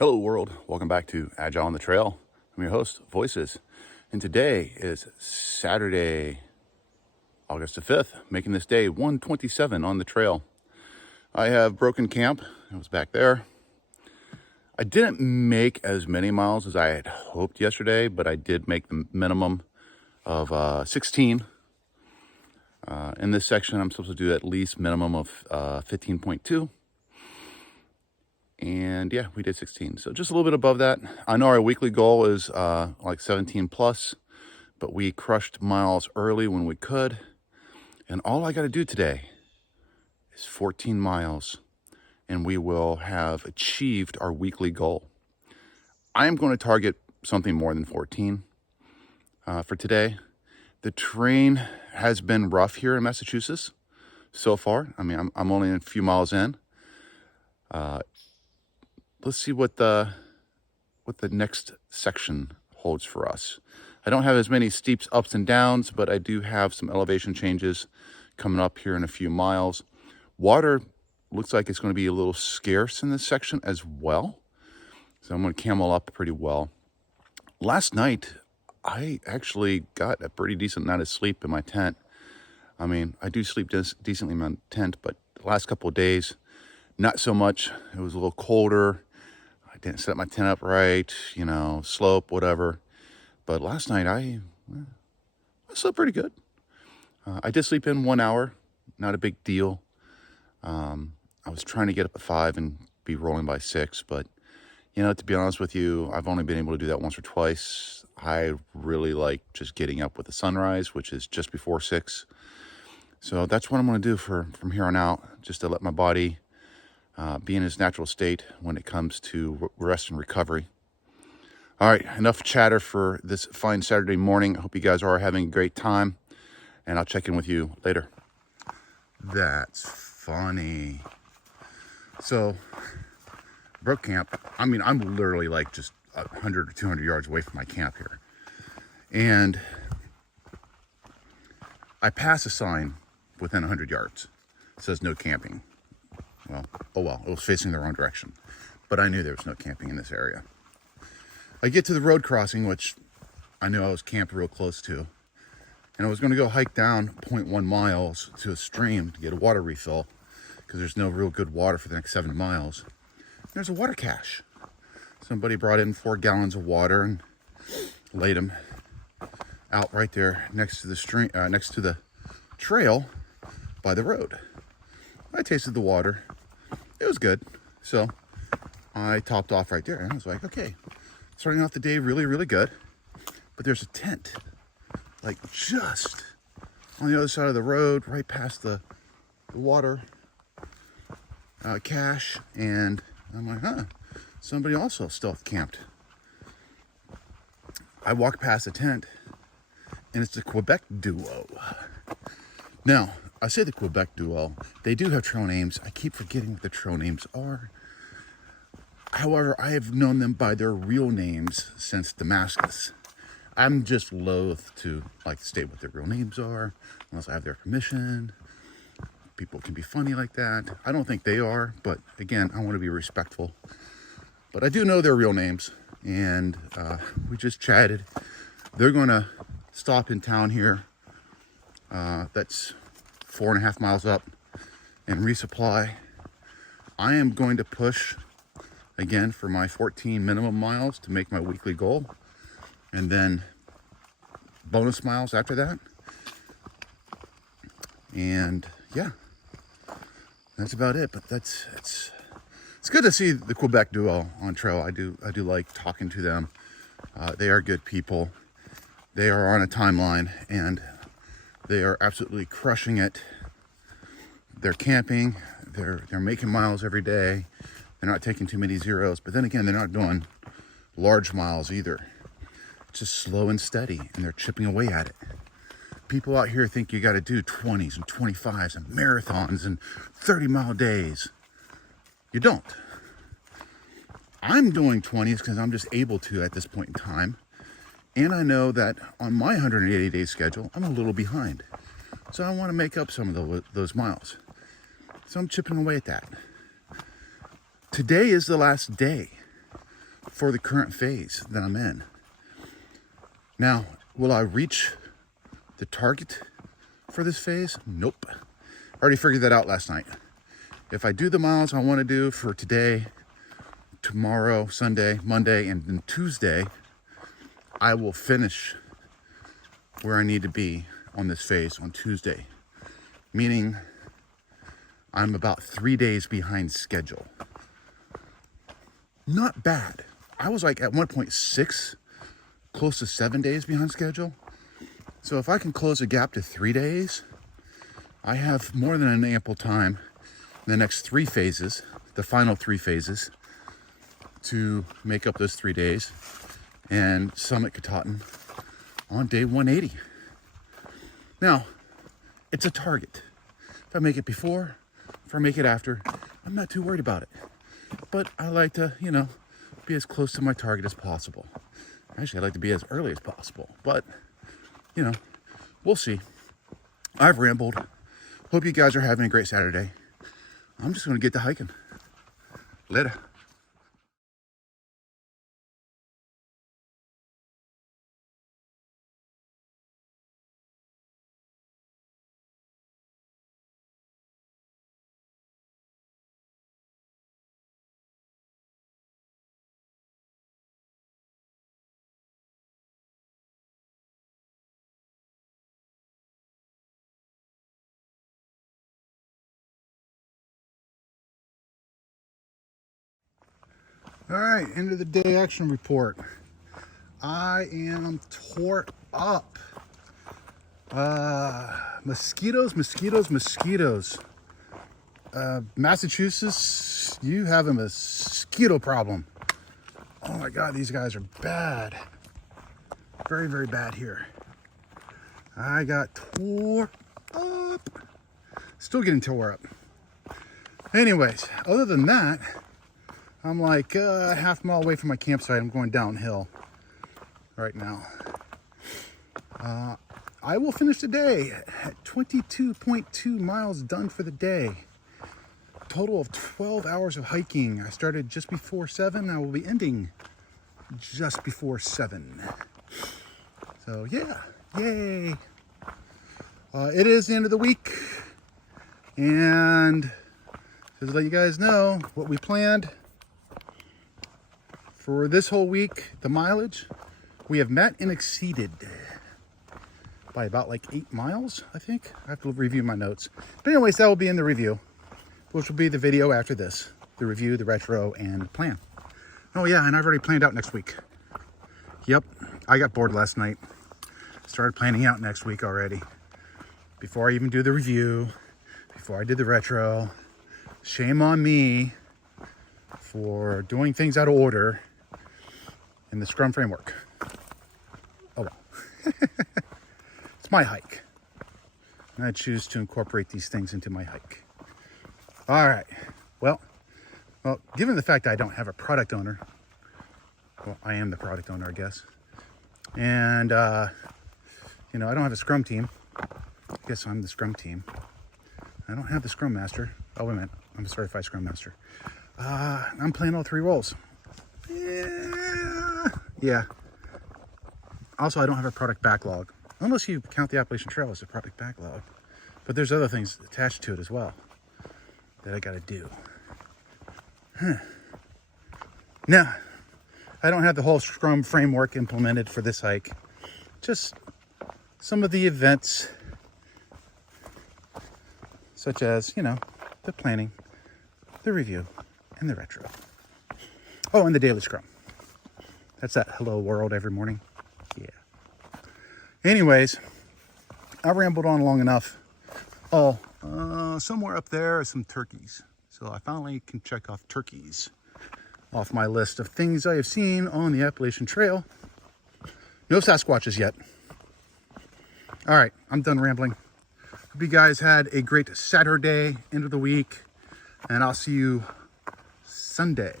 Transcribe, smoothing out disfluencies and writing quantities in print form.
Hello world, welcome back to Agile on the Trail. I'm your host, Voices, and today is Saturday, August the 5th, making this day 127 on the trail. I have broken camp. I was back there. I didn't make as many miles as I had hoped yesterday, but I did make the minimum of 16. In this section, I'm supposed to do at least minimum of 15.2. And yeah, we did 16. So just a little bit above that. I know our weekly goal is like 17 plus, but we crushed miles early when we could. And all I got to do today is 14 miles and we will have achieved our weekly goal. I am going to target something more than 14 for today. The terrain has been rough here in Massachusetts so far. I mean, I'm only a few miles in. Let's see what the next section holds for us. I don't have as many steep ups and downs, but I do have some elevation changes coming up here in a few miles. Water looks like it's going to be a little scarce in this section as well. So I'm going to camel up pretty well. Last night, I actually got a pretty decent night of sleep in my tent. I mean, I do sleep decently in my tent, but the last couple of days, not so much. It was a little colder. I didn't set my tent up right, slope, whatever. But last night, I slept pretty good. I did sleep in 1 hour, not a big deal. I was trying to get up at 5 and be rolling by 6, but, to be honest with you, I've only been able to do that once or twice. I really like just getting up with the sunrise, which is just before 6. So that's what I'm going to do from here on out, just to let my body be in its natural state when it comes to rest and recovery. All right, enough chatter for this fine Saturday morning. I hope you guys are having a great time, and I'll check in with you later. That's funny. So, broke camp. I mean, I'm literally like just 100 or 200 yards away from my camp here. And I pass a sign within 100 yards. It says no camping. Well, it was facing the wrong direction. But I knew there was no camping in this area. I get to the road crossing, which I knew I was camped real close to. And I was going to go hike down 0.1 miles to a stream to get a water refill, because there's no real good water for the next 7 miles. There's a water cache. Somebody brought in 4 gallons of water and laid them out right there next to the stream, next to the trail by the road. I tasted the water. It was good. So I topped off right there. And I was like, okay, starting off the day really, really good. But there's a tent, like just on the other side of the road, right past the water cache. And I'm like, somebody also stealth camped. I walk past the tent, and it's the Quebec duo. Now, I say the Quebec duo. They do have trail names. I keep forgetting what the trail names are. However, I have known them by their real names since Damascus. I'm just loath to state what their real names are unless I have their permission. People can be funny like that. I don't think they are, but again, I want to be respectful. But I do know their real names, and we just chatted. They're going to stop in town here. That's 4.5 miles up and resupply. I am going to push again for my 14 minimum miles to make my weekly goal, and then bonus miles after that. And yeah, that's about it. But it's good to see the Quebec duo on trail. I do like talking to them. They are good people. They are on a timeline, and they are absolutely crushing it. They're camping. They're making miles every day. They're not taking too many zeros. But then again, they're not doing large miles either. It's just slow and steady, and they're chipping away at it. People out here think you got to do 20s and 25s and marathons and 30-mile days. You don't. I'm doing 20s because I'm just able to at this point in time. And I know that on my 180-day schedule, I'm a little behind. So I want to make up some of those miles. So I'm chipping away at that. Today is the last day. for the current phase that I'm in. Now, will I reach the target for this phase? Nope. I already figured that out last night. If I do the miles I want to do for today, tomorrow, Sunday, Monday, and then Tuesday, I will finish where I need to be on this phase on Tuesday. Meaning I'm about 3 days behind schedule. Not bad. I was like at 1.6, close to 7 days behind schedule. So if I can close the gap to 3 days, I have more than an ample time in the next 3 phases, the final 3 phases, to make up those 3 days and summit Katahdin on day 180. Now, it's a target. If I make it before, if I make it after, I'm not too worried about it. But I like to, be as close to my target as possible. Actually, I'd like to be as early as possible, but, we'll see. I've rambled. Hope you guys are having a great Saturday. I'm just going to get to hiking. Later. All right, end of the day action report. I am tore up. Mosquitoes. Massachusetts, you have a mosquito problem. Oh my God, these guys are bad. Very, very bad here. I got tore up. Still getting tore up. Anyways, other than that, I'm like a half mile away from my campsite. I'm going downhill right now. I will finish the day at 22.2 miles done for the day. Total of 12 hours of hiking. I started just before 7. I will be ending just before 7. So yeah, yay. It is the end of the week. And just to let you guys know what we planned for this whole week, the mileage, we have met and exceeded by about like 8 miles, I think. I have to review my notes. But anyways, that will be in the review, which will be the video after this. The review, the retro, and the plan. Oh yeah, and I've already planned out next week. Yep, I got bored last night. Started planning out next week already. Before I even do the review, before I did the retro. Shame on me for doing things out of order in the Scrum framework. Oh well. It's my hike. And I choose to incorporate these things into my hike. All right. Well, given the fact I don't have a product owner, well, I am the product owner, I guess. And, I don't have a Scrum team. I guess I'm the Scrum team. I don't have the Scrum Master. Oh, wait a minute. I'm a certified Scrum Master. I'm playing all 3 roles. Yeah. Also, I don't have a product backlog. Unless you count the Appalachian Trail as a product backlog. But there's other things attached to it as well that I got to do. Now, I don't have the whole Scrum framework implemented for this hike. Just some of the events, such as, the planning, the review, and the retro. Oh, and the daily Scrum. That's that hello world every morning. Yeah. Anyways, I rambled on long enough. Oh, somewhere up there are some turkeys. So I finally can check off turkeys off my list of things I have seen on the Appalachian Trail. No Sasquatches yet. All right, I'm done rambling. Hope you guys had a great Saturday, end of the week, and I'll see you Sunday.